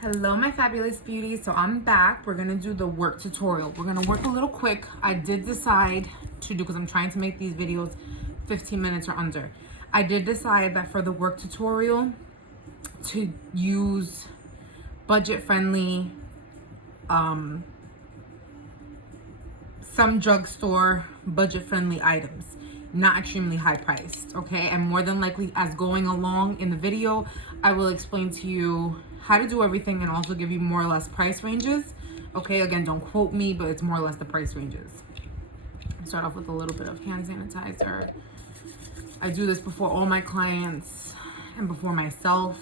Hello my fabulous beauties. So I'm back. We're gonna do the work tutorial. We're gonna work a little quick. I did decide to do, because I'm trying to make these videos 15 minutes or under, I did decide that for the work tutorial to use budget friendly, some drugstore budget friendly items, not extremely high priced. Okay, and more than likely as going along in the video I will explain to you how to do everything and also give you more or less price ranges. Okay, again, don't quote me, but it's more or less the price ranges. Start off with a little bit of hand sanitizer. I do this before all my clients and before myself.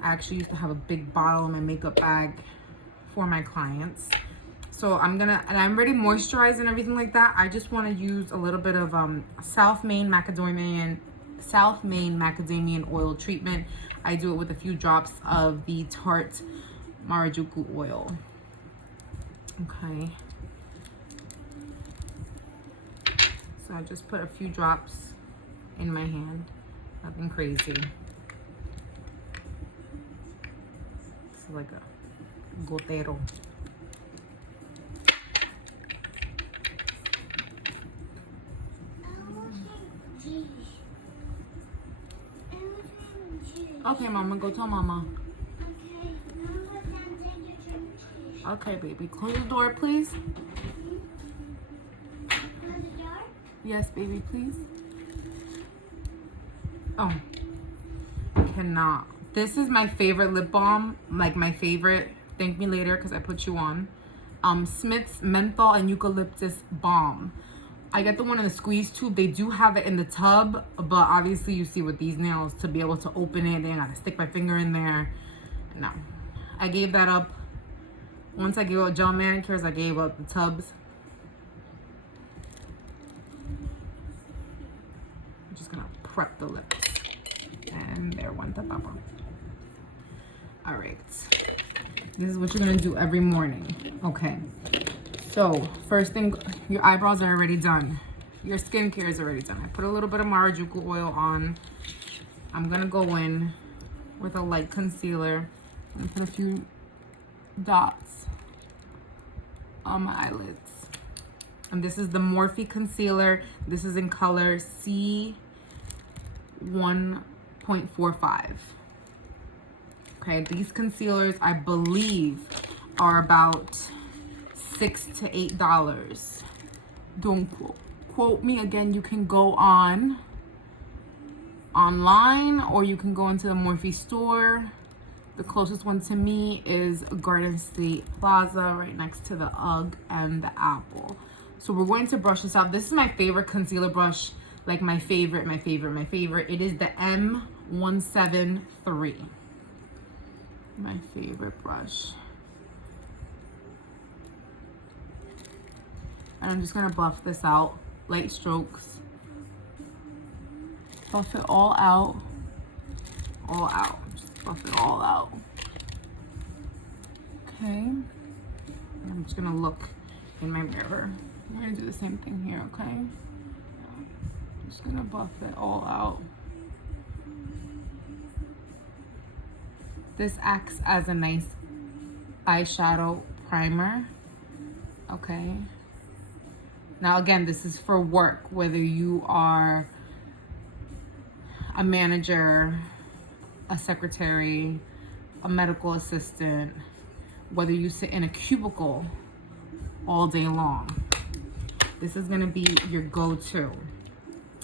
I actually used to have a big bottle in my makeup bag for my clients. So I'm already moisturized and everything like that. I just want to use a little bit of South Main macadamian oil treatment. I do it with a few drops of the Tarte Marajuku oil. Okay. So I just put a few drops in my hand. Nothing crazy. It's like a gotero. Okay, mama, go tell mama. Okay, baby. Close the door, please. Close the door? Yes, baby, please. Oh, cannot. This is my favorite lip balm, like my favorite. Thank me later because I put you on. Smith's Menthol and Eucalyptus Balm. I get the one in the squeeze tube. They do have it in the tub, but obviously you see with these nails, to be able to open it, then I gotta stick my finger in there. No, I gave that up. Once I gave up gel manicures, I gave up the tubs. I'm just gonna prep the lips. And there went the tapa. All right, this is what you're gonna do every morning. Okay. So first thing, your eyebrows are already done. Your skincare is already done. I put a little bit of Marajuku oil on. I'm gonna go in with a light concealer and put a few dots on my eyelids. And this is the Morphe concealer. This is in color C1.45. Okay, these concealers I believe are about $6 to $8. Don't quote me. Again, you can go online or you can go into the Morphe store. The closest one to me is Garden State Plaza, right next to the UGG and the Apple. So we're going to brush this out. This is my favorite concealer brush, like my favorite. It is the M173. My favorite brush. And I'm just gonna buff this out, light strokes. Buff it all out, just buff it all out. Okay, I'm just gonna look in my mirror. I'm gonna do the same thing here, okay? Just gonna buff it all out. This acts as a nice eyeshadow primer, okay? Now again, this is for work, whether you are a manager, a secretary, a medical assistant, whether you sit in a cubicle all day long. This is gonna be your go-to.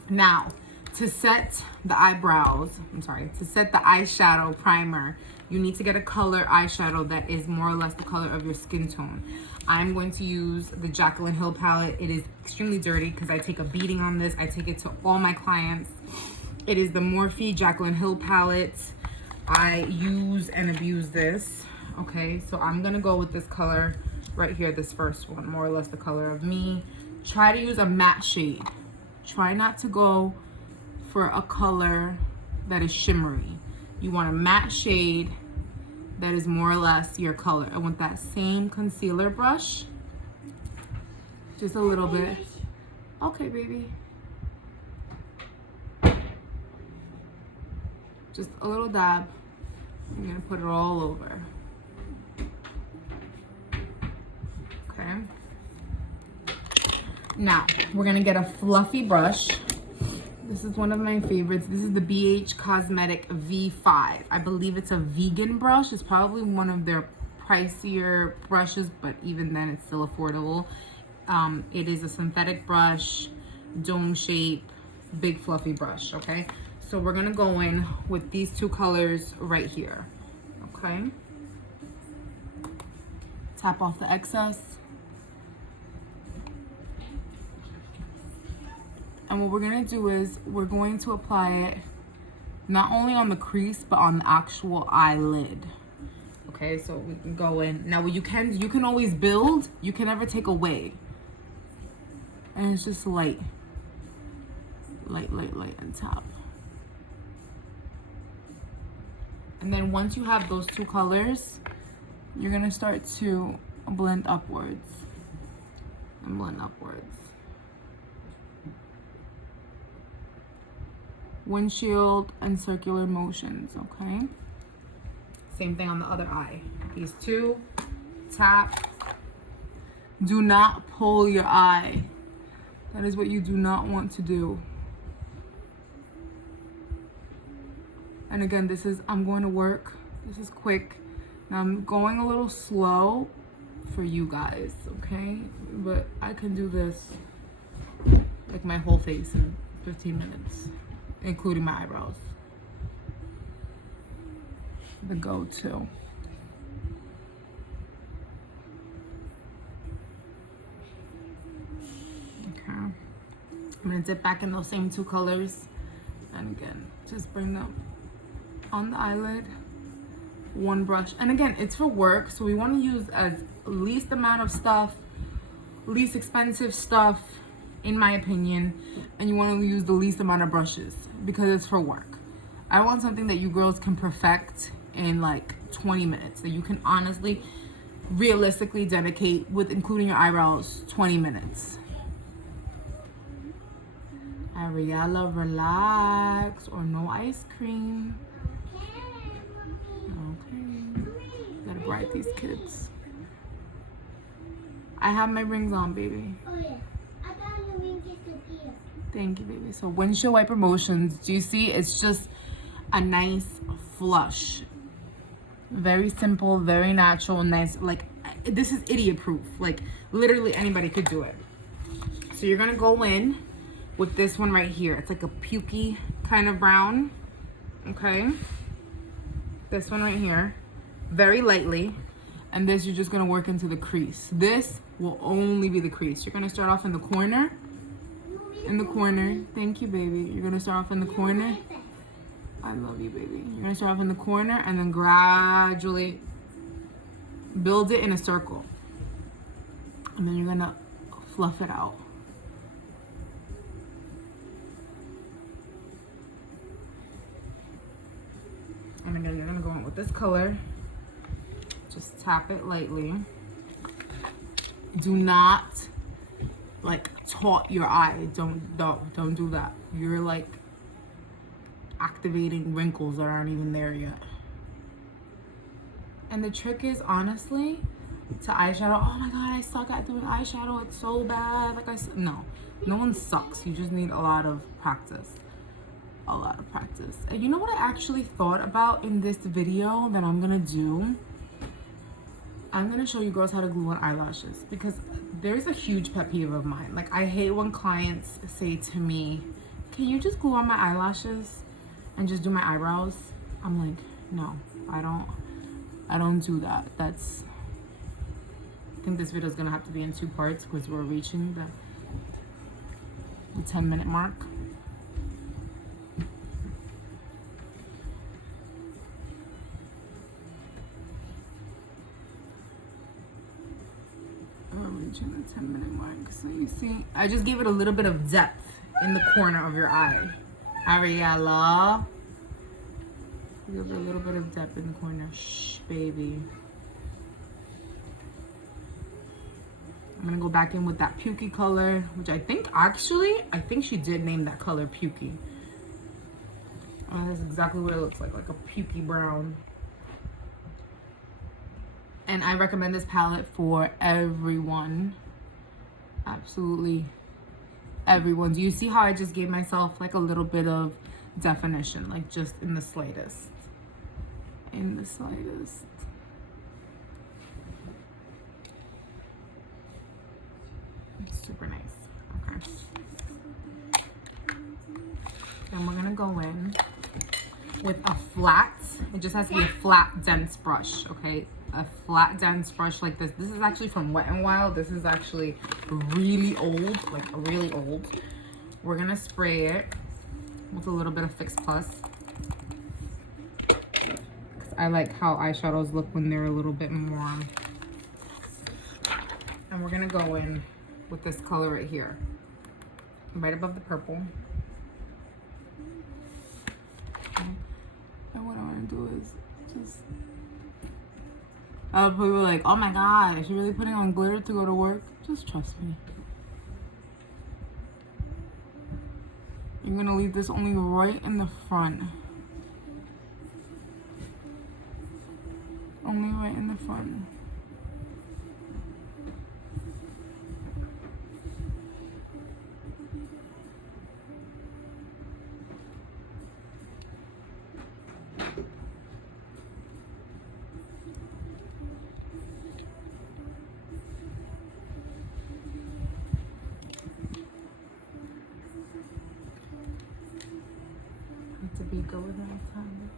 Now, to set the eyeshadow primer, you need to get a color eyeshadow that is more or less the color of your skin tone. I'm going to use the Jaclyn Hill palette. It is extremely dirty because I take a beating on this. I take it to all my clients. It is the Morphe Jaclyn Hill palette. I use and abuse this. Okay, so I'm gonna go with this color right here, this first one, more or less the color of me. Try to use a matte shade. Try not to go for a color that is shimmery. You want a matte shade that is more or less your color. I want that same concealer brush, just a little bit. Okay, baby. Just a little dab I'm gonna put it all over. Okay. Now, we're gonna get a fluffy brush. This is one of my favorites. This is the BH Cosmetic V5. I believe it's a vegan brush. It's probably one of their pricier brushes, but even then it's still affordable. It is a synthetic brush, dome shape, big fluffy brush, okay? So we're gonna go in with these two colors right here, okay? Tap off the excess. And what we're gonna do is we're going to apply it not only on the crease, but on the actual eyelid. Okay, so we can go in. Now what you can always build, you can never take away. And it's just light. Light on top. And then once you have those two colors, you're gonna start to blend upwards. And blend upwards. Windshield and circular motions, okay? Same thing on the other eye. These two, tap. Do not pull your eye. That is what you do not want to do. And again, this is, I'm going to work. This is quick. Now I'm going a little slow for you guys, okay? But I can do this like my whole face in 15 minutes. Including my eyebrows. The go-to. Okay. I'm gonna dip back in those same two colors. And again, just bring them on the eyelid. One brush. And again, it's for work, so we want to use as least amount of stuff, least expensive stuff, in my opinion, and you want to use the least amount of brushes because it's for work. I want something that you girls can perfect in like 20 minutes, that you can honestly, realistically dedicate, with including your eyebrows, 20 minutes. Ariella, relax, or no ice cream. Okay, gotta bright these kids. I have my rings on, baby. Oh yeah. Thank you, baby. So windshield wiper motions. Do you see? It's just a nice flush. Very simple, very natural, nice. Like, this is idiot proof. Like, literally anybody could do it. So you're gonna go in with this one right here. It's like a pukey kind of brown. Okay. This one right here. Very lightly. And this you're just gonna work into the crease. This will only be the crease. You're gonna start off in the corner. In the corner. Thank you, baby. You're gonna start off in the corner. I love you, baby. You're gonna start off in the corner and then gradually build it in a circle. And then you're gonna fluff it out. And again, you're gonna go in with this color. Just tap it lightly. Do not like taut your eye. Don't do that. You're like activating wrinkles that aren't even there yet. And the trick is, honestly, to eyeshadow. Oh my god, I suck at doing eyeshadow. It's so bad. Like I said, no one sucks. You just need a lot of practice. A lot of practice. And you know what I actually thought about in this video that I'm gonna do? I'm gonna show you girls how to glue on eyelashes, because there's a huge pet peeve of mine. Like, I hate when clients say to me, can you just glue on my eyelashes and just do my eyebrows? I'm like, no, I don't do that. I think this video is gonna have to be in 2 parts because we're reaching the 10-minute mark. Reaching the 10-minute mark. So you see, I just gave it a little bit of depth in the corner of your eye. Ariella. Give it a little bit of depth in the corner. Shh, baby. I'm gonna go back in with that pukey color, which I think she did name that color pukey. Oh, that's exactly what it looks like a pukey brown. And I recommend this palette for everyone. Absolutely everyone. Do you see how I just gave myself like a little bit of definition, like just in the slightest? In the slightest. It's super nice. Okay. Then we're gonna go in with a flat, it just has to be a flat, dense brush, okay? A flat, dense brush like this. This is actually from Wet n Wild. This is actually really old, like really old. We're gonna spray it with a little bit of Fix Plus. I like how eyeshadows look when they're a little bit more. And we're gonna go in with this color right here, right above the purple. Okay. And what I wanna do is just, people were like, oh my God, is she really putting on glitter to go to work? Just trust me. You're gonna leave this only right in the front. Only right in the front. To be good with my time.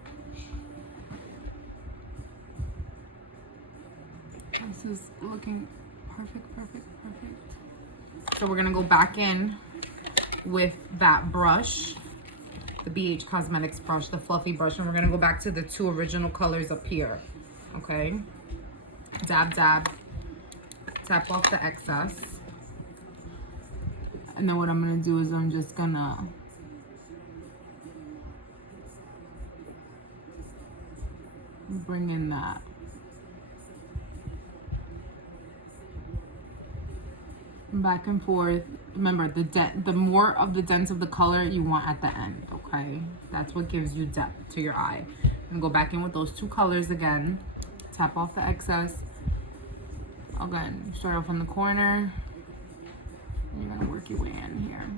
This is looking perfect, perfect, perfect. So we're gonna go back in with that brush, the BH Cosmetics brush, the fluffy brush, and we're gonna go back to the two original colors up here, okay? Dab, dab, tap off the excess. And then what I'm gonna do is I'm just gonna bring in that. Back and forth. Remember, the more of the dents of the color you want at the end, okay? That's what gives you depth to your eye. And go back in with those two colors again. Tap off the excess. Again, start off in the corner. And you're gonna work your way in here.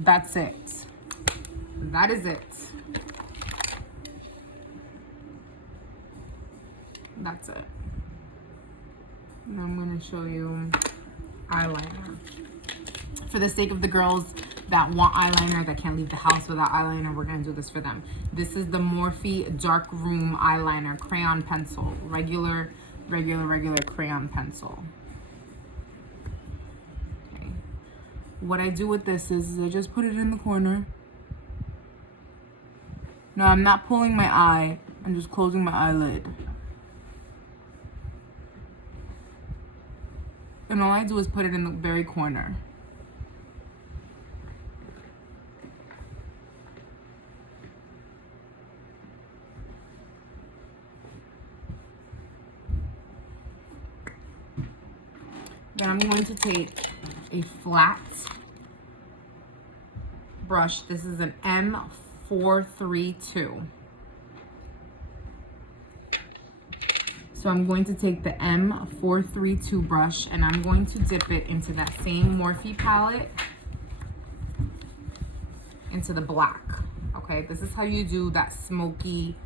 That's it. That is it. That's it. And I'm going to show you eyeliner. For the sake of the girls that want eyeliner, that can't leave the house without eyeliner, we're going to do this for them. This is the Morphe Dark Room Eyeliner Crayon Pencil. Regular crayon pencil. What I do with this is I just put it in the corner. No, I'm not pulling my eye. I'm just closing my eyelid. And all I do is put it in the very corner. Then I'm going to take a flat brush. This is an M432. So I'm going to take the M432 brush and I'm going to dip it into that same Morphe palette, into the black. Okay, this is how you do that smoky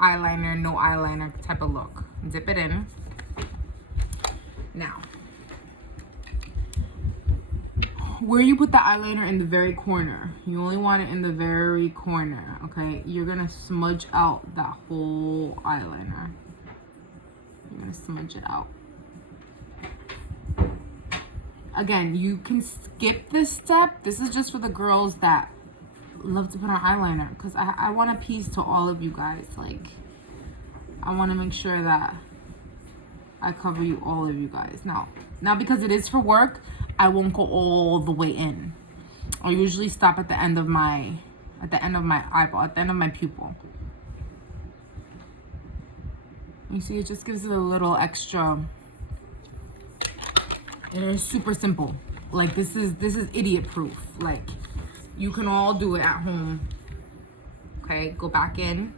eyeliner, no eyeliner type of look. Dip it in. Now, where you put the eyeliner in the very corner, you only want it in the very corner, okay? You're gonna smudge out that whole eyeliner. You're gonna smudge it out. Again, you can skip this step. This is just for the girls that love to put on eyeliner, because I want to appease to all of you guys. Like, I want to make sure that I cover you, all of you guys. Now because it is for work, I won't go all the way in. I usually stop at the end of my eyeball, at the end of my pupil. You see, it just gives it a little extra. It is super simple. Like this is idiot proof. Like you can all do it at home. Okay, go back in,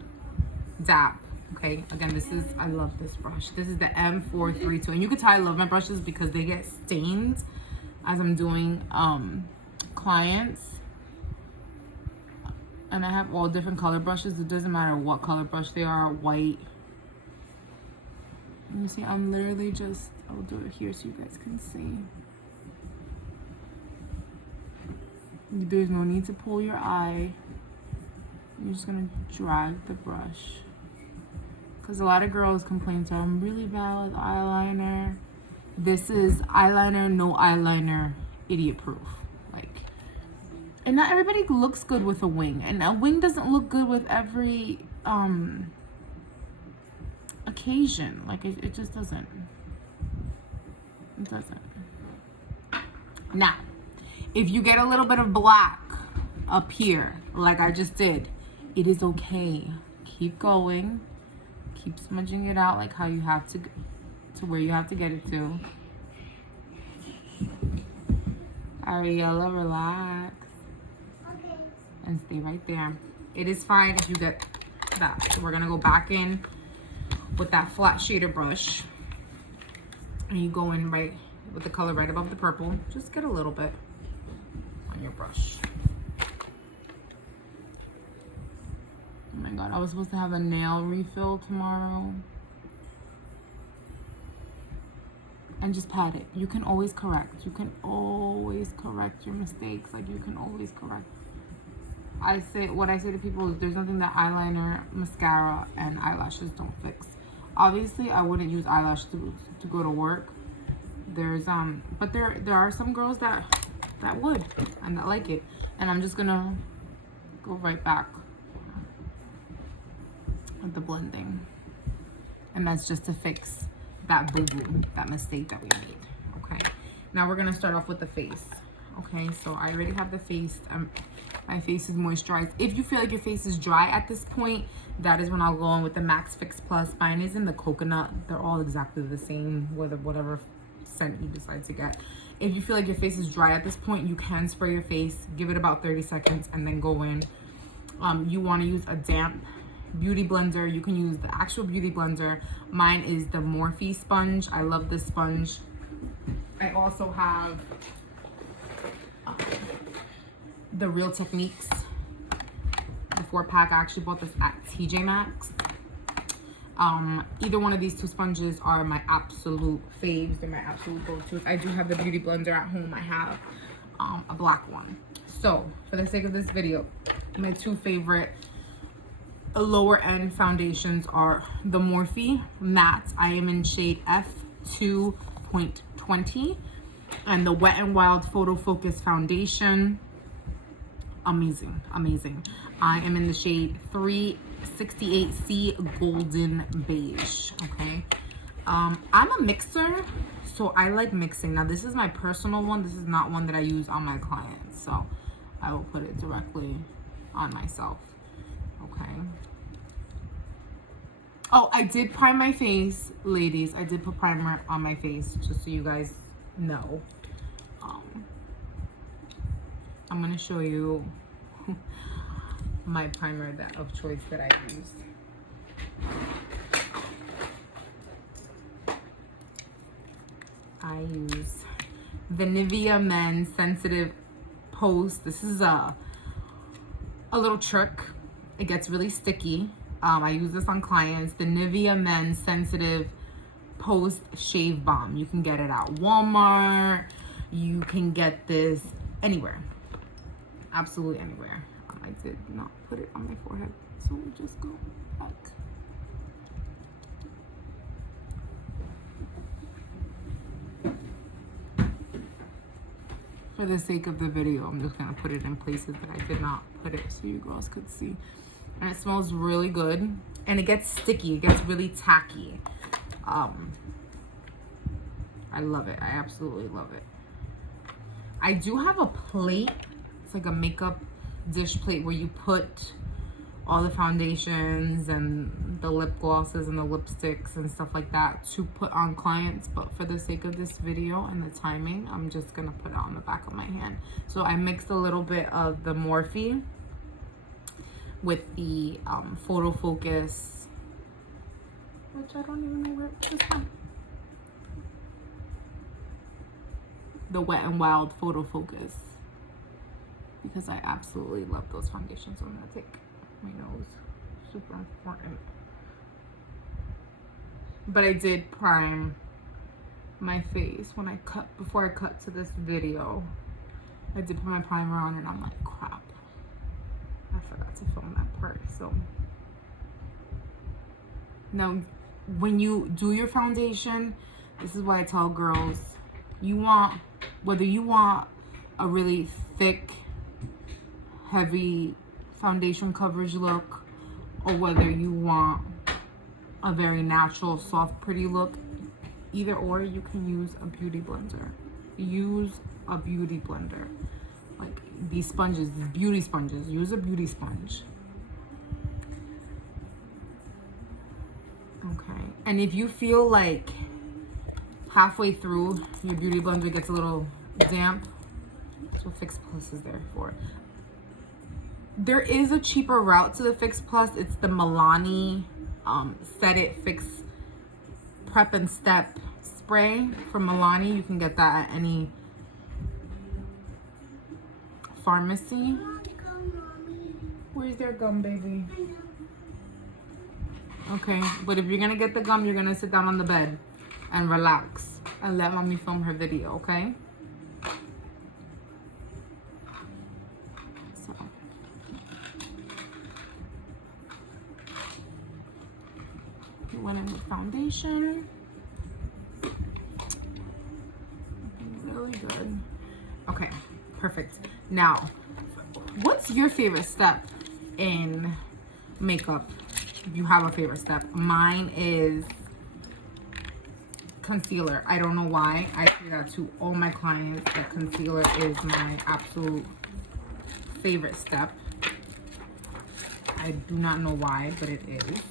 dap. Okay, again, this is, I love this brush. This is the M432, and you can tell I love my brushes because they get stained as I'm doing clients. And I have all different color brushes. It doesn't matter what color brush they are, white. You see, I'm literally just, I'll do it here so you guys can see. There's no need to pull your eye. You're just gonna drag the brush. Because a lot of girls complain, so I'm really bad with eyeliner. This is eyeliner, no eyeliner, idiot proof. Like, and not everybody looks good with a wing. And a wing doesn't look good with every occasion. Like, it just doesn't. It doesn't. Now, if you get a little bit of black up here, like I just did, it is okay. Keep going. Keep smudging it out like how you have to where you have to get it to. Ariella, relax. Okay. And stay right there. It is fine if you get that. So we're gonna go back in with that flat shader brush. And you go in right with the color right above the purple. Just get a little bit on your brush. Oh my god, I was supposed to have a nail refill tomorrow. And just pat it. You can always correct. You can always correct your mistakes. Like, you can always correct. What I say to people is there's nothing that eyeliner, mascara, and eyelashes don't fix. Obviously, I wouldn't use eyelash to go to work. But there are some girls that would and that like it. And I'm just gonna go right back with the blending, and that's just to fix that boo-boo, that mistake that we made. Okay, now we're gonna start off with the face. Okay, so I already have the face. My face is moisturized. If you feel like your face is dry at this point, that is when I'll go in with the Max Fix Plus. Mine is in the coconut. They're all exactly the same, whatever scent you decide to get. If you feel like your face is dry at this point, you can spray your face, give it about 30 seconds, and then go in. You want to use a damp beauty blender. You can use the actual beauty blender. Mine is the Morphe sponge. I love this sponge. I also have the Real Techniques, the 4-pack. I actually bought this at TJ Maxx. Either one of these two sponges are my absolute faves. They're my absolute go-tos. I do have the beauty blender at home. I have a black one. So for the sake of this video, my two favorite lower end foundations are the Morphe Matte. I am in shade F2.20, and the Wet n Wild Photo Focus foundation. Amazing, amazing. I am in the shade 368C Golden Beige. Okay, I'm a mixer, so I like mixing. Now this is my personal one. This is not one that I use on my clients, so I will put it directly on myself. Okay. Oh, I did prime my face, ladies. I did put primer on my face, just so you guys know. I'm gonna show you my primer of choice that I used. I use the Nivea Men Sensitive Post. This is a little trick. It gets really sticky. I use this on clients. The Nivea Men Sensitive Post Shave Balm. You can get it at Walmart. You can get this anywhere. Absolutely anywhere. I did not put it on my forehead, so we'll just go back. For the sake of the video, I'm just gonna put it in places that I did not put it so you girls could see. And it smells really good, and it gets sticky. It gets really tacky. I love it. I absolutely love it. I do have a plate. It's like a makeup dish plate where you put all the foundations and the lip glosses and the lipsticks and stuff like that to put on clients, but for the sake of this video and the timing, I'm just gonna put it on the back of my hand. So I mixed a little bit of the Morphe with the Photo Focus, which I don't even know where it is from. The Wet n Wild Photo Focus, because I absolutely love those foundations. So I'm gonna take my nose, super important. But I did prime my face when I cut, before I cut to this video. I did put my primer on and I'm like, crap, I forgot to film that part. So now when you do your foundation, this is what I tell girls, you want, whether you want a really thick, heavy foundation coverage look, or whether you want a very natural, soft, pretty look, either or, you can use a beauty blender. Use a beauty blender. Like these sponges, these beauty sponges, use a beauty sponge. Okay, and if you feel like halfway through your beauty blender gets a little damp, that's what Fix Plus is there for. There is a cheaper route to the Fix Plus. It's the Milani Set It Fix Prep and Step spray from Milani. You can get that at any pharmacy. Where's their gum, baby? Okay, but if you're gonna get the gum, you're gonna sit down on the bed and relax and let mommy film her video, okay? So we went in with foundation. Looking really good. Okay, perfect. Now, what's your favorite step in makeup? If you have a favorite step. Mine is concealer. I don't know why. I say that to all my clients, that concealer is my absolute favorite step. I do not know why, but it is.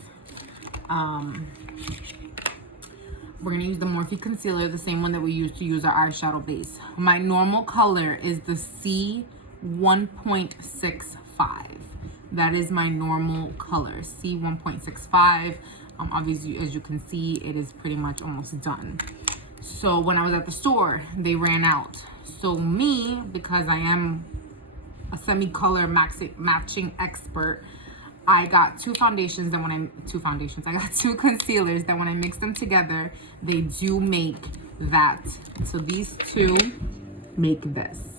We're gonna use the Morphe concealer, the same one that we used to use our eyeshadow base. My normal color is the C1.65. That is my normal color, C1.65. Obviously, as you can see, it is pretty much almost done. So when I was at the store, they ran out. So me, because I am a semi-color matching expert, I got two concealers that when I mix them together, they do make that. So these two make this.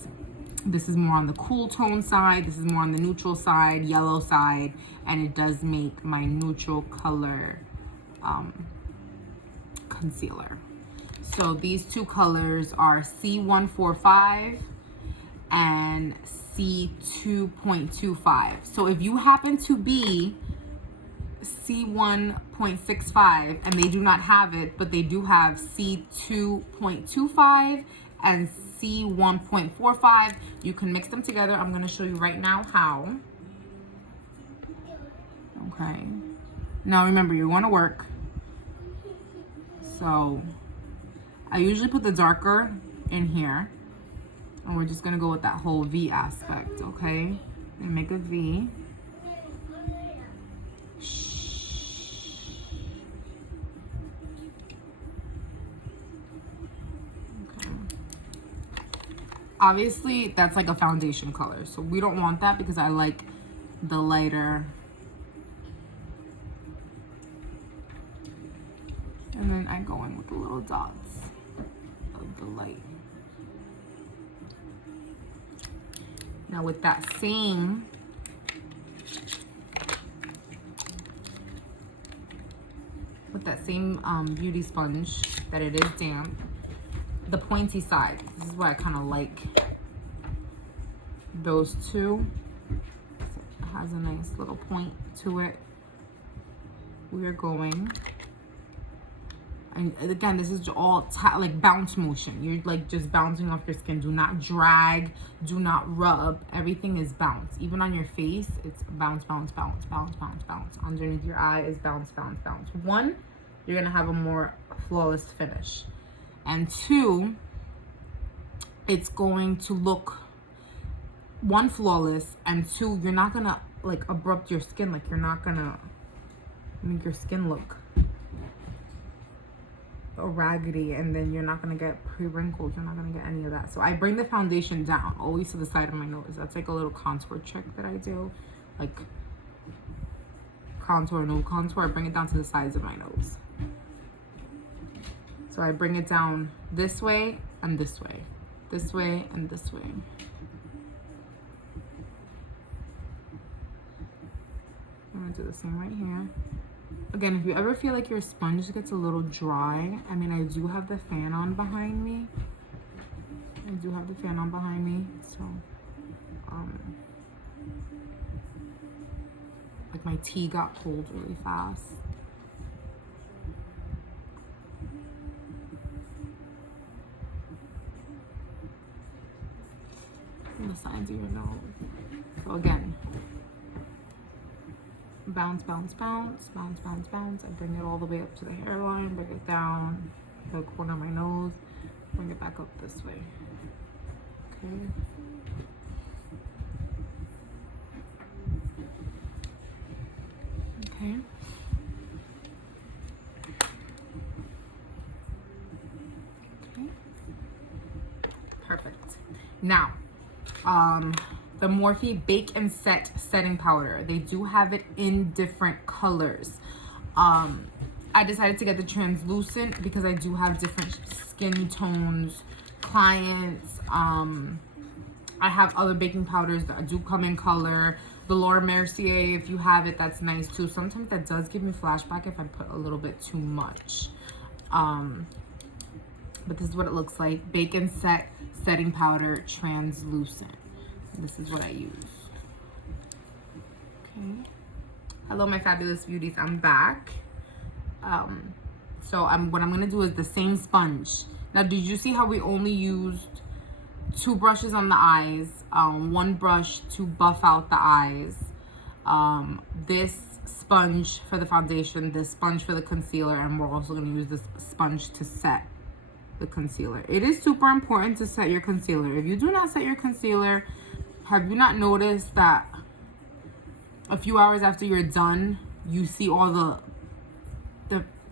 This is more on the cool tone side. This is more on the neutral side, yellow side, and it does make my neutral color concealer. So these two colors are C145 and C2.25. So if you happen to be C1.65 and they do not have it, but they do have C2.25 and C1.45, you can mix them together. I'm going to show you right now how. Okay. Now remember, you're going to work. So I usually put the darker in here. And we're just going to go with that whole V aspect, okay? And make a V. Obviously, that's like a foundation color. So we don't want that because I like the lighter. And then I go in with the little dots of the light. Now with that same beauty sponge that it is damp, the pointy side, this is what I kind of like, those two, it has a nice little point to it. We are going And again, this is all like bounce motion. You're like just bouncing off your skin. Do not drag, do not rub. Everything is bounce. Even on your face, it's bounce, bounce, bounce, bounce, bounce, bounce. Underneath your eye is bounce, bounce, bounce. One, you're gonna have a more flawless finish. And two, it's going to look, one, flawless, and two, you're not gonna like abrupt your skin. Like you're not gonna make your skin look or raggedy, and then you're not gonna get pre-wrinkles. You're not gonna get any of that. So I bring the foundation down always to the side of my nose. That's like a little contour trick that I do, like contour, no contour. I bring it down to the sides of my nose. So I bring it down this way and this way, this way and this way. I'm gonna do the same right here. Again, if you ever feel like your sponge gets a little dry, I mean, I do have the fan on behind me. So, like my tea got cold really fast. On the sides of your nose. So again, bounce, bounce, bounce, bounce, bounce, bounce. I bring it all the way up to the hairline, bring it down to the corner of my nose, bring it back up this way. Okay. Okay. Okay. Perfect. Now, the Morphe Bake and Set setting powder. They do have it in different colors. I decided to get the translucent because I do have different skin tones, clients. I have other baking powders that do come in color. The Laura Mercier, if you have it, that's nice too. Sometimes that does give me flashback if I put a little bit too much. But this is what it looks like. Bake and Set setting powder, translucent. This is what I use. Okay. Hello, my fabulous beauties. I'm back. So what I'm gonna do is the same sponge. Now, did you see how we only used 2 brushes on the eyes? 1 brush to buff out the eyes. This sponge for the foundation, this sponge for the concealer, and we're also gonna use this sponge to set the concealer. It is super important to set your concealer. If you do not set your concealer, have you not noticed that a few hours after you're done, you see all the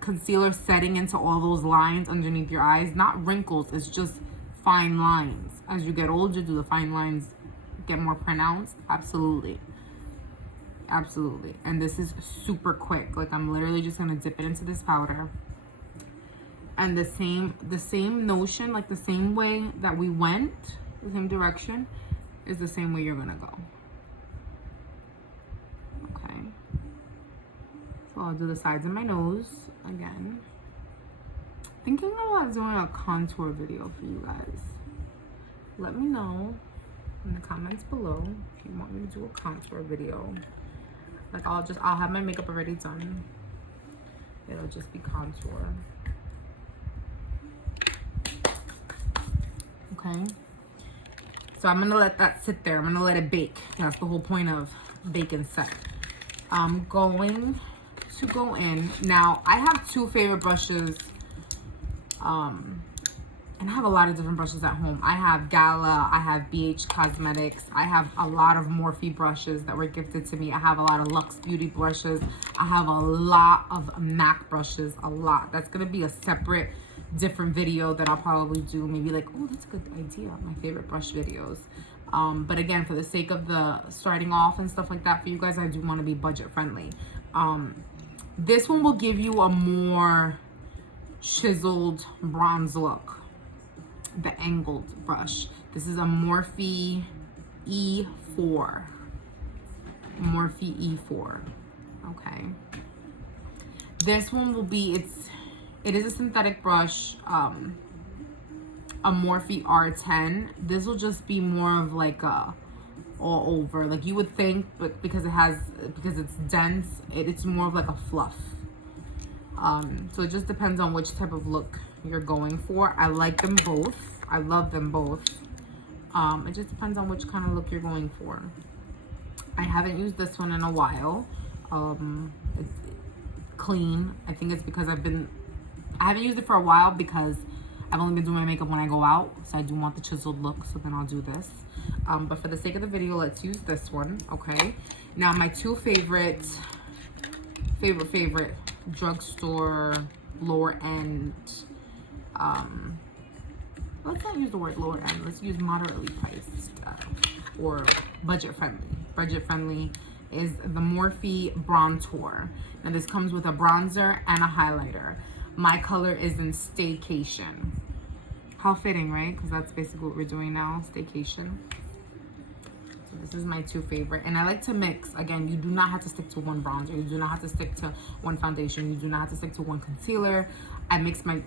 concealer setting into all those lines underneath your eyes? Not wrinkles, it's just fine lines. As you get older, do the fine lines get more pronounced? Absolutely. Absolutely. And this is super quick. Like, I'm literally just gonna dip it into this powder. And the same notion, like the same way that we went, the same direction, is the same way you're gonna go. Okay. So I'll do the sides of my nose again. Thinking about doing a contour video for you guys. Let me know in the comments below if you want me to do a contour video. Like, I'll have my makeup already done. It'll just be contour. Okay, so I'm gonna let that sit there. I'm gonna let it bake. That's the whole point of bake and set. I'm going to go in now. I have 2 favorite brushes, and I have a lot of different brushes at home. I have Gala, I have BH Cosmetics, I have a lot of Morphe brushes that were gifted to me. I have a lot of Luxe Beauty brushes. I have a lot of MAC brushes, a lot. That's gonna be a separate different video that I'll probably do. Maybe like, oh, that's a good idea, my favorite brush videos. But again, for the sake of the starting off and stuff like that for you guys, I do want to be budget friendly. This one will give you a more chiseled bronze look. The angled brush. This is a Morphe E4. Morphe E4. Okay. This one will be, it is a synthetic brush, a Morphe R10. This will just be more of like a all over, like you would think, but because it's dense, it's more of like a fluff. So it just depends on which type of look you're going for. I like them both. I love them both. It just depends on which kind of look you're going for. I haven't used this one in a while. It's clean. I think it's because I haven't used it for a while because I've only been doing my makeup when I go out. So I do want the chiseled look, so then I'll do this. But for the sake of the video, let's use this one, okay? Now, my two favorite drugstore lower end, let's not use the word lower end, let's use moderately priced or budget friendly. Budget friendly is the Morphe Bronzer. Now this comes with a bronzer and a highlighter. My color is in Staycation. How fitting, right? Because that's basically what we're doing now, Staycation. So this is my two favorite. And I like to mix. Again, you do not have to stick to one bronzer. You do not have to stick to one foundation. You do not have to stick to one concealer. I mix my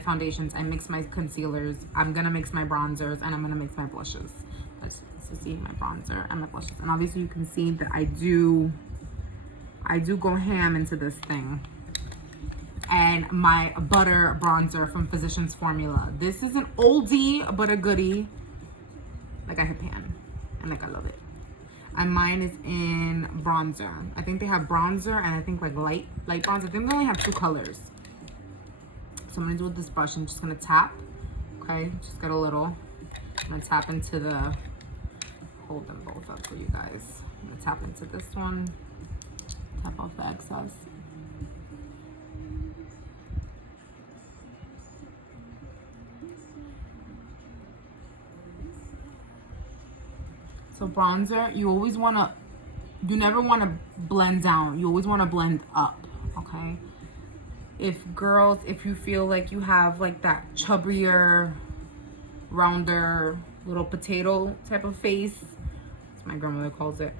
foundations. I mix my concealers. I'm going to mix my bronzers. And I'm going to mix my blushes. Let's see my bronzer and my blushes. And obviously you can see that I do go ham into this thing. And my butter bronzer from Physicians Formula. This is an oldie but a goodie. Like I hit pan and like I love it. And mine is in bronzer. I think they have bronzer and I think like light bronzer. I think they only have two colors. So I'm gonna do with this brush. I'm just gonna tap. Okay, just get a little. I'm gonna tap into the. Hold them both up for you guys. I'm gonna tap into this one. Tap off the excess. So bronzer, you never want to blend down. You always want to blend up, okay? If you feel like you have like that chubbier, rounder, little potato type of face, as my grandmother calls it,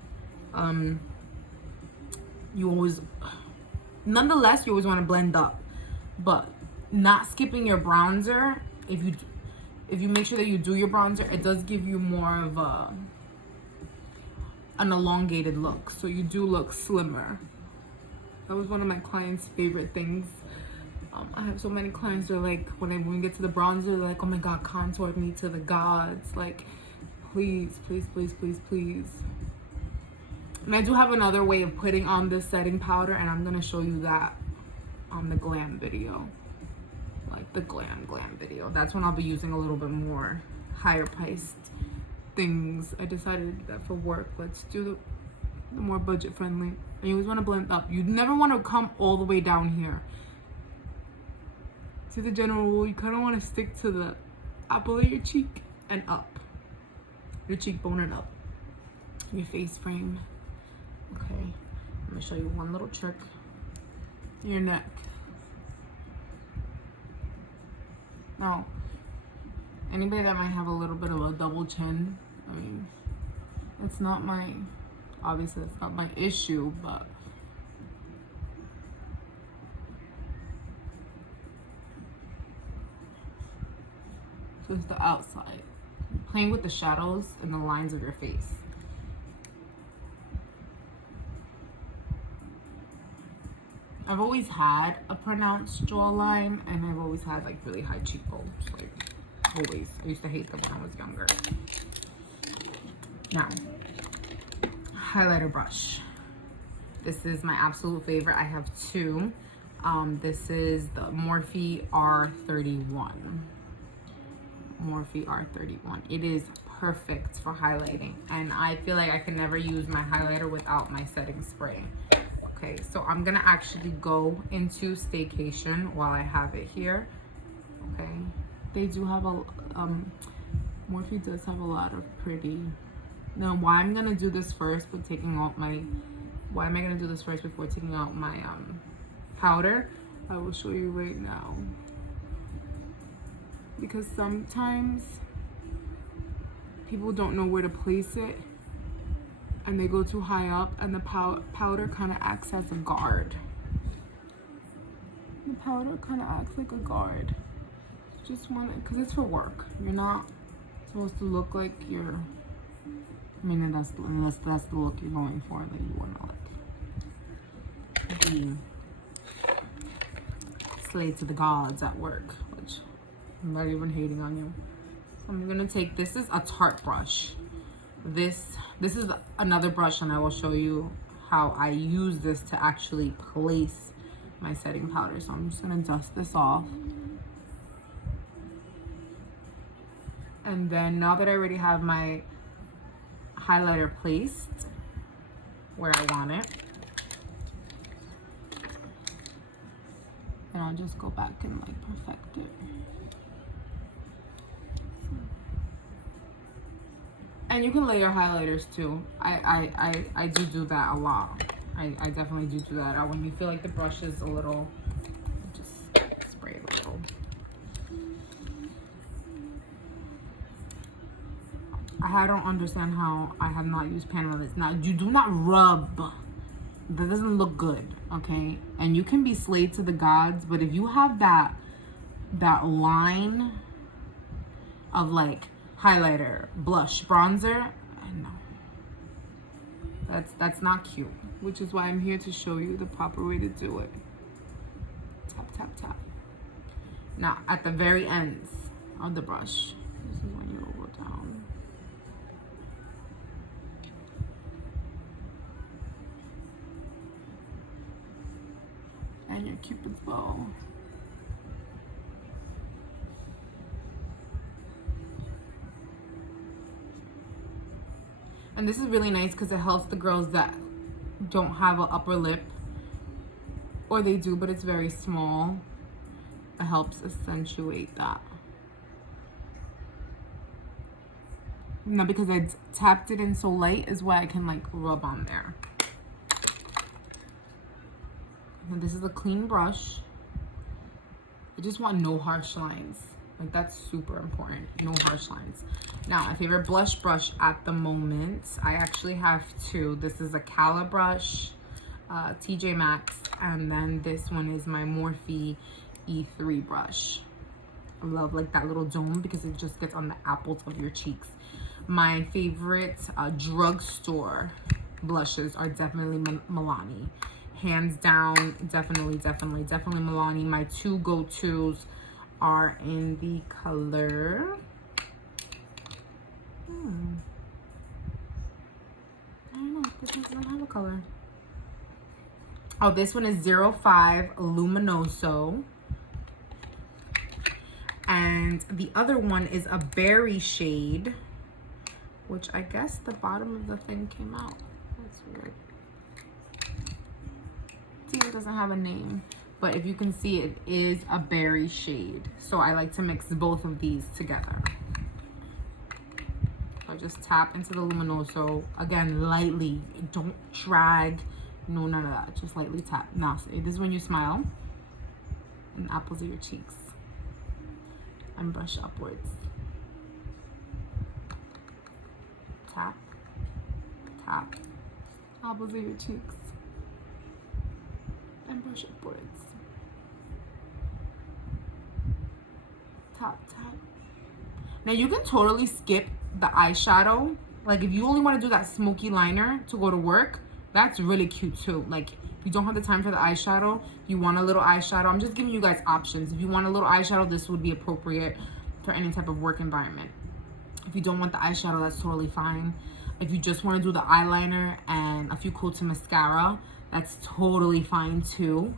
nonetheless, you always want to blend up. But not skipping your bronzer, if you make sure that you do your bronzer, it does give you more of an elongated look, so you do look slimmer. That was one of my clients' favorite things. I have so many clients, they're like, when we get to the bronzer, they're like, oh my god, contour me to the gods, like please, please, please, please, please. And I do have another way of putting on this setting powder, and I'm gonna show you that on the Glam video, like the Glam video. That's when I'll be using a little bit more higher priced things. I decided that for work, let's do the more budget friendly. And you always want to blend up. You never want to come all the way down here. To the general rule, you kind of want to stick to the apple of your cheek and up. Your cheekbone and up. Your face frame. Okay. I'm going to show you one little trick. Your neck. Now, anybody that might have a little bit of a double chin, I mean, obviously it's not my issue, but just the outside. Playing with the shadows and the lines of your face. I've always had a pronounced jawline, and I've always had like really high cheekbones, like always. I used to hate them when I was younger. Now, highlighter brush. This is my absolute favorite. I have two. This is the Morphe R31. Morphe R31. It is perfect for highlighting, and I feel like I can never use my highlighter without my setting spray. Okay, so I'm gonna actually go into Staycation while I have it here. Okay, they do have Morphe does have a lot of pretty. Now, why I'm gonna do this first with taking out my, why am I gonna do this first before taking out my powder? I will show you right now. Because sometimes people don't know where to place it, and they go too high up, and the powder kind of acts as a guard. The powder kind of acts like a guard. Just want it, because it's for work. You're not supposed to look like you're, I mean, unless that's the look you're going for, then you want to like be slay to the gods at work, which I'm not even hating on you. So I'm gonna take, this is a Tarte brush. This is another brush, and I will show you how I use this to actually place my setting powder. So I'm just gonna dust this off. And then now that I already have my highlighter placed where I want it, and I'll just go back and like perfect it. And you can layer highlighters too. I do that a lot. I definitely do that. When you feel like the brush is a little, just spray it a little. I don't understand how I have not used pan on this. Now, you do not rub. That doesn't look good, okay? And you can be slayed to the gods, but if you have that line of like highlighter, blush, bronzer, no. That's not cute. Which is why I'm here to show you the proper way to do it. Tap, tap, tap. Now, at the very ends of the brush, this is when you roll down. And your Cupid's bow. And this is really nice because it helps the girls that don't have an upper lip, or they do, but it's very small. It helps accentuate that. Now, because I tapped it in so light is why I can like rub on there. And this is a clean brush. I just want no harsh lines. Like, that's super important. No harsh lines. Now, my favorite blush brush at the moment, I actually have two. This is a Cala brush, TJ Maxx, and then this one is my Morphe E3 brush. I love like that little dome because it just gets on the apples of your cheeks. My favorite drugstore blushes are definitely Milani. Hands down, definitely Milani. My two go-tos are in the color I don't know, this one doesn't have a color. Oh, this one is 05 Luminoso, and the other one is a berry shade, which I guess the bottom of the thing came out. That's weird. See, it doesn't have a name, but if you can see, it is a berry shade. So I like to mix both of these together. So just tap into the Luminoso. Again, lightly. Don't drag. No, none of that. Just lightly tap. Now, see, this is when you smile. And apples of your cheeks. And brush upwards. Tap. Tap. Apples of your cheeks. And brush upwards. Tap, tap. Now you can totally skip the eyeshadow. Like if you only want to do that smoky liner to go to work, that's really cute too. Like if you don't have the time for the eyeshadow, you want a little eyeshadow. I'm just giving you guys options. If you want a little eyeshadow, this would be appropriate for any type of work environment. If you don't want the eyeshadow, that's totally fine. If you just want to do the eyeliner and a few coats of mascara, that's totally fine too.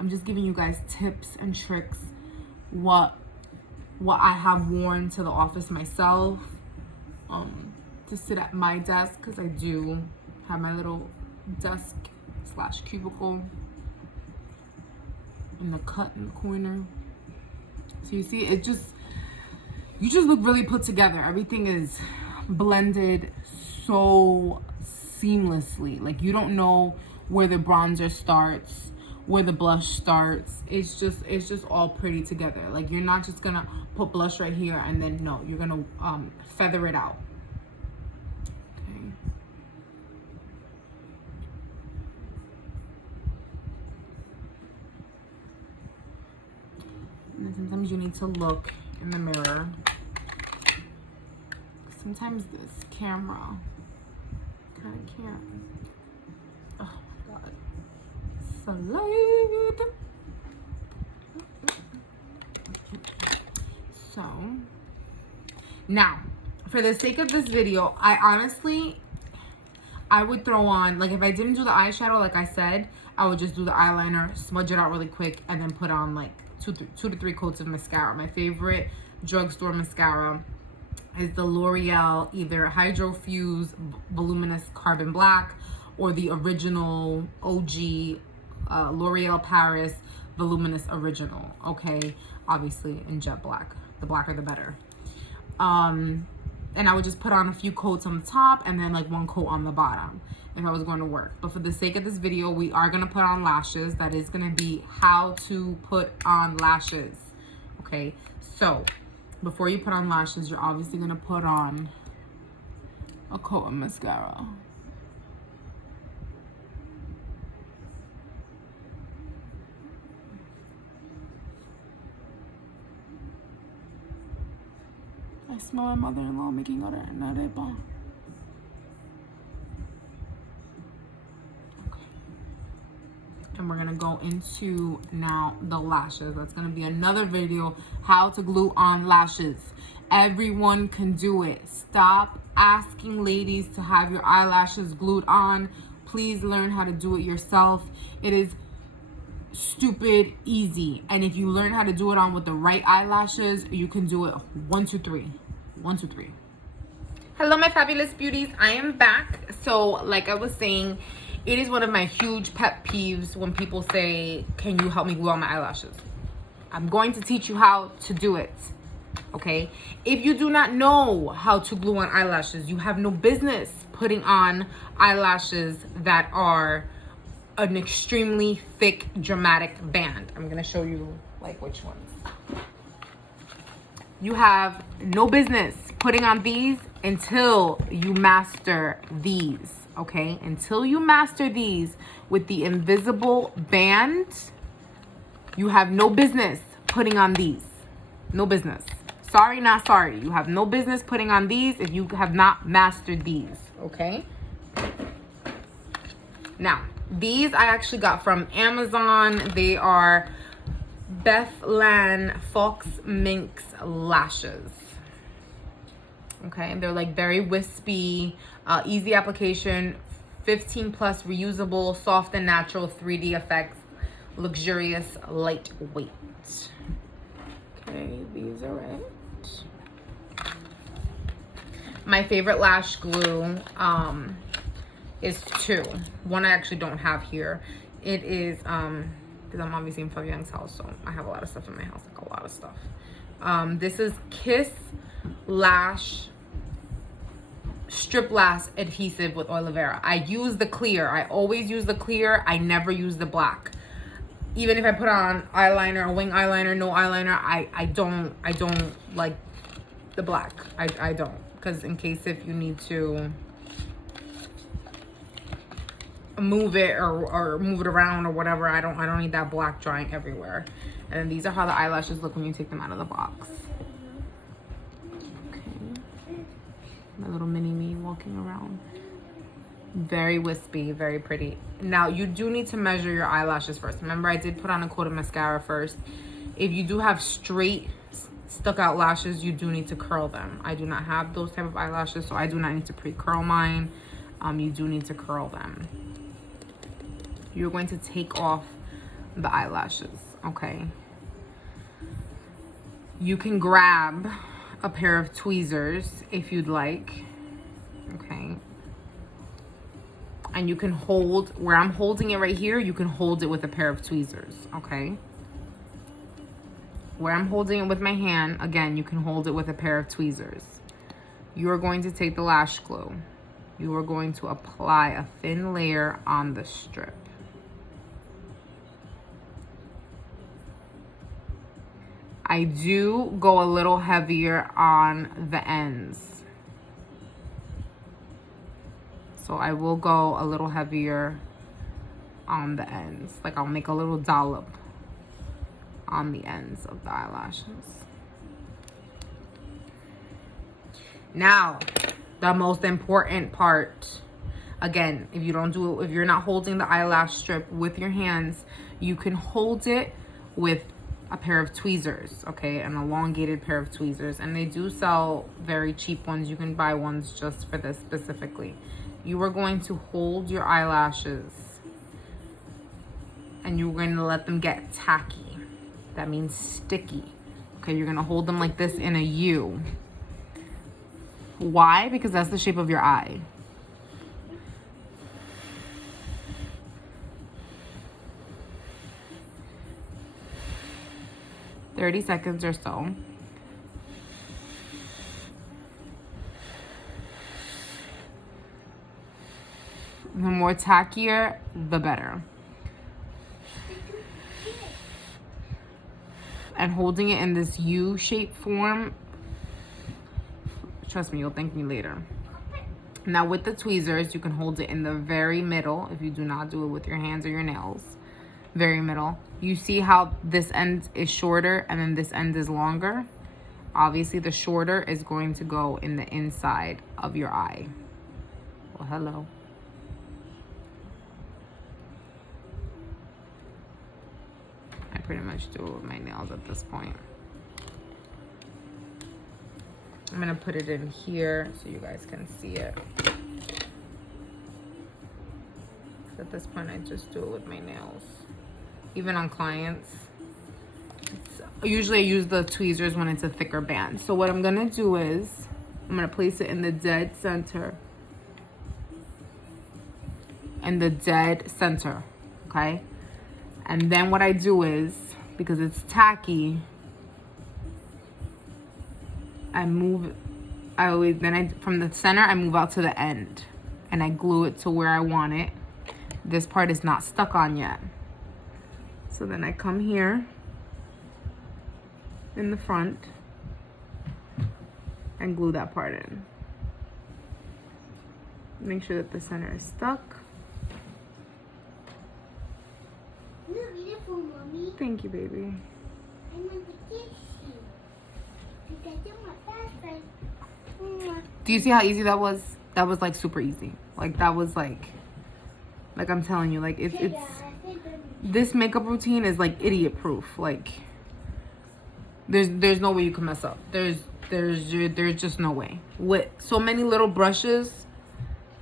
I'm just giving you guys tips and tricks, what I have worn to the office myself, to sit at my desk, because I do have my little desk / cubicle in the cut in the corner. So you see, you just look really put together. Everything is blended so seamlessly. Like you don't know where the bronzer starts, where the blush starts. It's just all pretty together. Like you're not just gonna put blush right here and then no, you're gonna feather it out. Okay. And sometimes you need to look in the mirror. Sometimes this camera kind of can't. Oh my god. Slide. So now, for the sake of this video, I would throw on, like, if I didn't do the eyeshadow, like I said, I would just do the eyeliner, smudge it out really quick, and then put on like two to three coats of mascara. My favorite drugstore mascara is the L'Oreal, either Hydro Fuse Voluminous Carbon Black or the original OG L'Oreal Paris Voluminous Original. Okay, obviously in jet black. The blacker the better. And I would just put on a few coats on the top and then like one coat on the bottom if I was going to work. But for the sake of this video, we are going to put on lashes. That is going to be how to put on lashes. Okay, so before you put on lashes, you're obviously going to put on a coat of mascara. I smell my mother-in-law making an arepa. Okay. And we're gonna go into now the lashes. That's gonna be another video, how to glue on lashes. Everyone can do it. Stop asking ladies to have your eyelashes glued on. Please learn how to do it yourself. It is stupid easy, and if you learn how to do it on with the right eyelashes, you can do it 1 2 3 1 2 3. Hello my fabulous beauties, I am back. So like I was saying, it is one of my huge pet peeves when people say, can you help me glue on my eyelashes? I'm going to teach you how to do it. Okay, if you do not know how to glue on eyelashes, you have no business putting on eyelashes that are an extremely thick dramatic band. I'm gonna show you like which ones. You have no business putting on these until you master these. Okay, until you master these with the invisible band, you have no business putting on these. No business. Sorry, not sorry. You have no business putting on these if you have not mastered these. Okay, now these I actually got from Amazon. They are Beverly Fox Minx lashes. Okay, they're like very wispy, easy application, 15 plus reusable, soft and natural 3D effects, luxurious, lightweight. Okay, these are it. My favorite lash glue is two. One I actually don't have here. It is because I'm obviously in Fabian's house, so I have a lot of stuff in my house, like a lot of stuff. This is Kiss Lash Strip Lash Adhesive with Aloe Vera. I use the clear. I always use the clear. I never use the black. Even if I put on eyeliner, a wing eyeliner, no eyeliner, I don't like the black. I don't, because in case if you need to move it or move it around or whatever, I don't need that black drying everywhere. And then these are how the eyelashes look when you take them out of the box. Okay, my little mini me walking around. Very wispy, very pretty. Now you do need to measure your eyelashes first. Remember, I did put on a coat of mascara first. If you do have straight stuck out lashes, you do need to curl them. I do not have those type of eyelashes, so I do not need to pre-curl mine. You do need to curl them. You're going to take off the eyelashes. Okay, you can grab a pair of tweezers if you'd like. Okay, and you can hold where I'm holding it right here. You can hold it with a pair of tweezers. Okay, where I'm holding it with my hand, again, you can hold it with a pair of tweezers. You are going to take the lash glue. You are going to apply a thin layer on the strip. I do go a little heavier on the ends. So I will go a little heavier on the ends. Like I'll make a little dollop on the ends of the eyelashes. Now, the most important part. Again, if you don't do it, if you're not holding the eyelash strip with your hands, you can hold it with a pair of tweezers, okay? An elongated pair of tweezers. And they do sell very cheap ones. You can buy ones just for this specifically. You are going to hold your eyelashes and you're going to let them get tacky. That means sticky. Okay, you're gonna hold them like this in a U. Why? Because that's the shape of your eye. "30 seconds or so. The more tackier, the better. And holding it in this U-shaped form, trust me, you'll thank me later. Now with the tweezers, you can hold it in the very middle if you do not do it with your hands or your nails. Very middle. You see how this end is shorter and then this end is longer? Obviously the shorter is going to go in the inside of your eye. Well, hello. I pretty much do it with my nails at this point. I'm gonna put it in here so you guys can see it. At this point, I just do it with my nails. Even on clients. Usually I use the tweezers when it's a thicker band. So what I'm gonna do is, I'm gonna place it in the dead center. In the dead center, okay? And then what I do is, because it's tacky, I move, from the center, I move out to the end. And I glue it to where I want it. This part is not stuck on yet. So then I come here in the front and glue that part in. Make sure that the center is stuck. Mommy. Thank you, baby. I want to kiss you. Because you're my best friend. Do you see how easy that was? That was like super easy. Like that was like I'm telling you, like it's this makeup routine is like idiot proof. Like there's no way you can mess up. There's just no way. With so many little brushes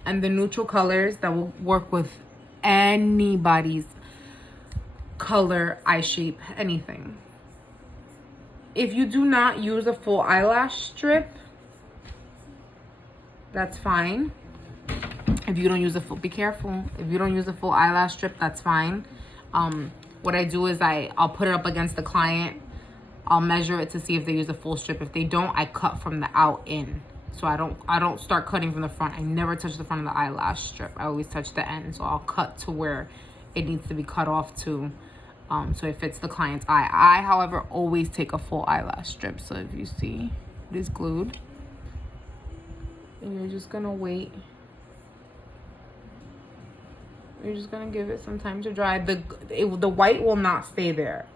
and the neutral colors that will work with anybody's color, eye shape, anything. If you do not use a full eyelash strip, that's fine. If you don't use a full, be careful. If you don't use a full eyelash strip, that's fine. What I do is I'll put it up against the client. I'll measure it to see if they use a full strip. If they don't, I cut from the out in. So I don't start cutting from the front. I never touch the front of the eyelash strip. I always touch the end. So I'll cut to where it needs to be cut off to, so it fits the client's eye. I, however, always take a full eyelash strip. So if you see, it is glued. And you're just gonna wait. You're just gonna give it some time to dry. The white will not stay there.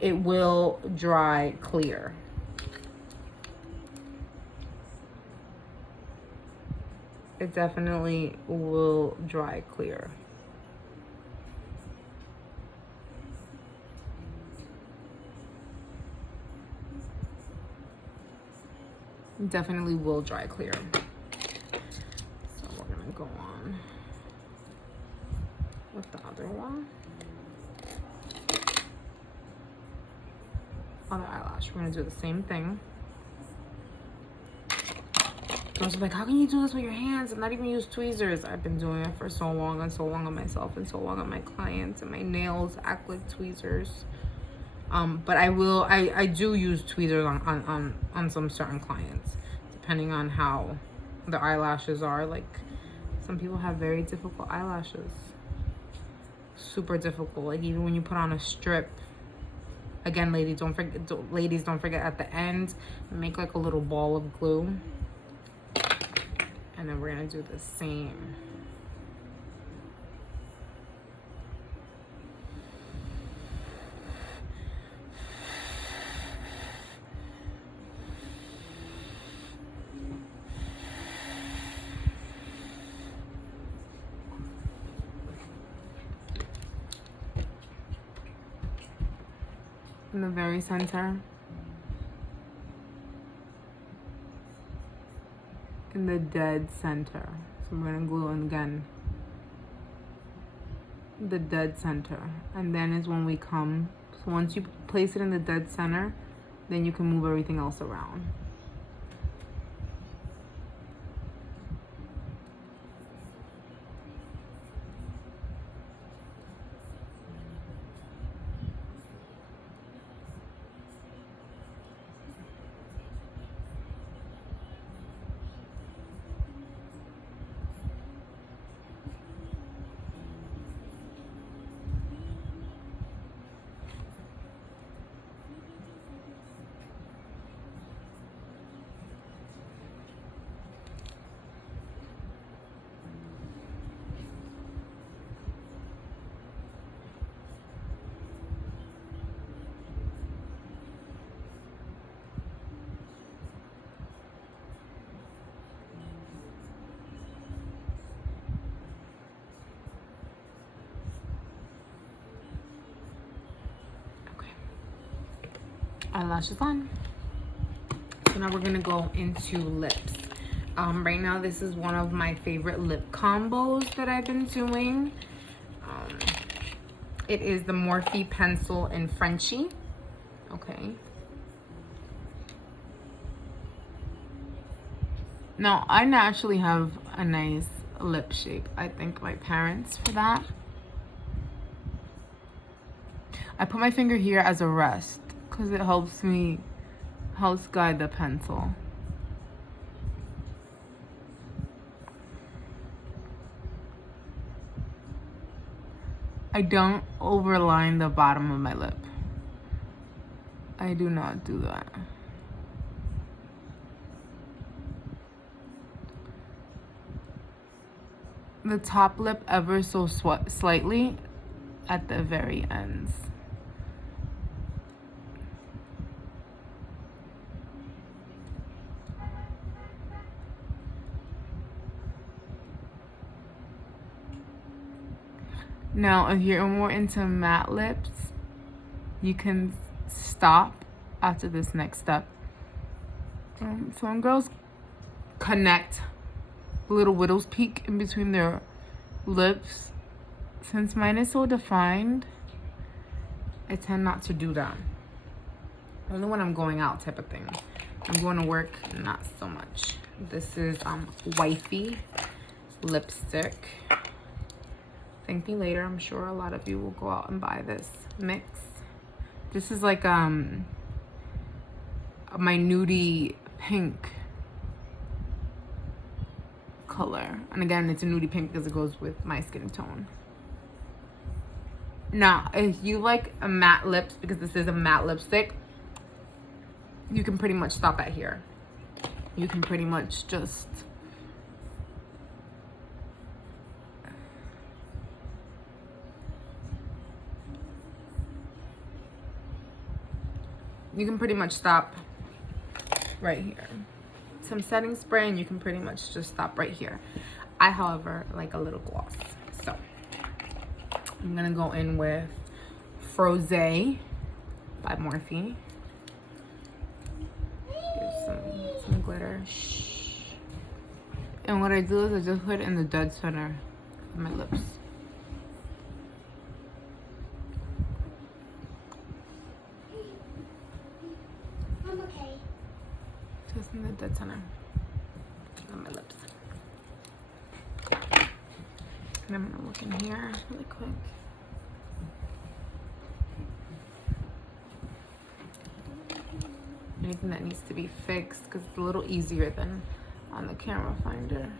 It will dry clear. It definitely will dry clear. It definitely will dry clear. So we're gonna go on with the other one. Other eyelash. We're gonna do the same thing. I was like, how can you do this with your hands and not even use tweezers? I've been doing it for so long and so long on myself and so long on my clients, and my nails act like tweezers. But I do use tweezers on some certain clients, depending on how the eyelashes are. Like, some people have very difficult eyelashes. Super difficult. Like, even when you put on a strip. Again, ladies, don't forget at the end, make like a little ball of glue. And then we're gonna do the same. in the very center. In the dead center. So I'm gonna glue in again. The dead center. And then is when we come, so once you place it in the dead center, then you can move everything else around. Eyelashes on. So now we're gonna go into lips. Right now this is one of my favorite lip combos that I've been doing. It is the Morphe pencil in Frenchie. Okay. Now I naturally have a nice lip shape. I thank my parents for that. I put my finger here as a rest because it helps guide the pencil. I don't overline the bottom of my lip. I do not do that. The top lip ever so slightly at the very ends. Now, if you're more into matte lips, you can stop after this next step. Some girls connect a little widow's peak in between their lips. Since mine is so defined, I tend not to do that. Only when I'm going out type of thing. I'm going to work, not so much. This is Wifey lipstick. Thank me later. I'm sure a lot of you will go out and buy this mix. This is like my nudie pink color. And again, it's a nudie pink because it goes with my skin tone. Now, if you like a matte lips, because this is a matte lipstick, you can pretty much stop at here. You can pretty much just stop right here. Some setting spray and you can pretty much just stop right here. I, however, like a little gloss. So I'm gonna go in with Froze by Morphe. Give some glitter. Shh. And what I do is I just put it in the dead center of my lips. Just in the dead center of my lips. And I'm gonna look in here really quick. Anything that needs to be fixed, because it's a little easier than on the camera finder.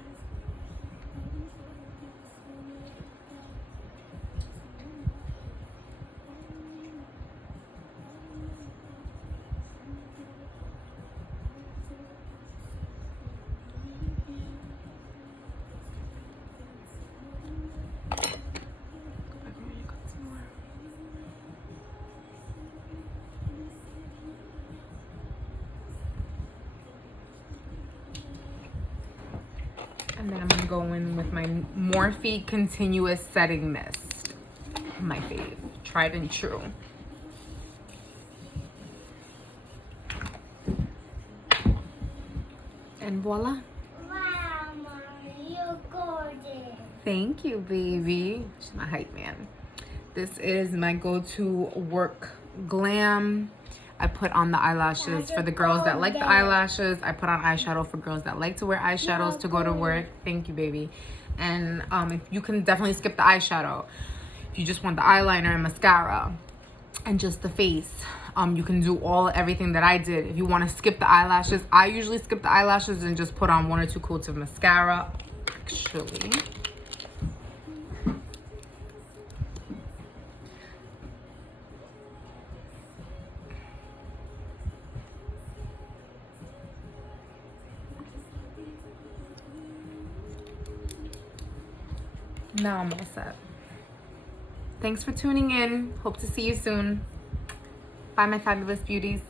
And then I'm gonna go in with my Morphe Continuous Setting Mist. My fave, tried and true. And voila. Wow, Mommy, you're gorgeous. Thank you, baby. She's my hype man. This is my go-to work glam. I put on the eyelashes for the girls that like the eyelashes. I put on eyeshadow for girls that like to wear eyeshadows to go to work. Thank you, baby. And if you can definitely skip the eyeshadow. If you just want the eyeliner and mascara and just the face, you can do everything that I did. If you want to skip the eyelashes, I usually skip the eyelashes and just put on 1 or 2 coats of mascara. Actually, now I'm all set. Thanks for tuning in. Hope to see you soon. Bye, my fabulous beauties.